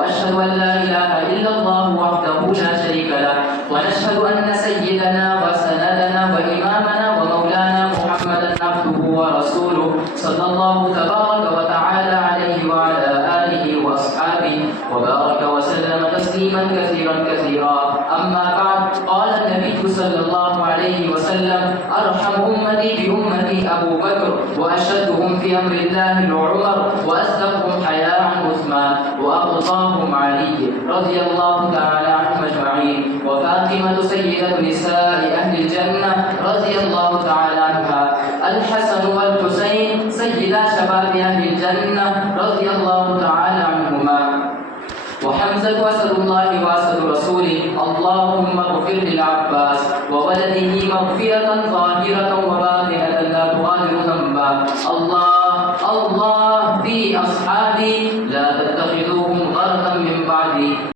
وأشهد أن لا إله إلا الله وحده لا شريك له، ونشهد أن سيدنا وسندنا وإمامنا ومولانا محمدا عبده ورسوله صلى الله تبارك وتعالى عليه وعلى آله وأصحابه وبارك وسلم تسليما كثيرا كثيرا. أما بعد، قال النبي صلى الله عليه وسلم: أرحم أمتي بأمتي أبو بكر، وأشدهم في أمر الله عمر، وأصدقهم حياء عثمان، وأرضاهم علي رضي الله تعالى عنهم أجمعين، وفاطمة سيدة نساء أهل الجنة رضي الله تعالى عنها، الحسن والحسين سيدا شباب أهل الجنة رضي الله تعالى عنهما، وحمزة أسد الله وأسد رسوله. اللهم اغفر للعباس وولده مغفرة ظاهرة وباطنة لا تغادر ذنبا. الله في أصحابي لا تتخذوا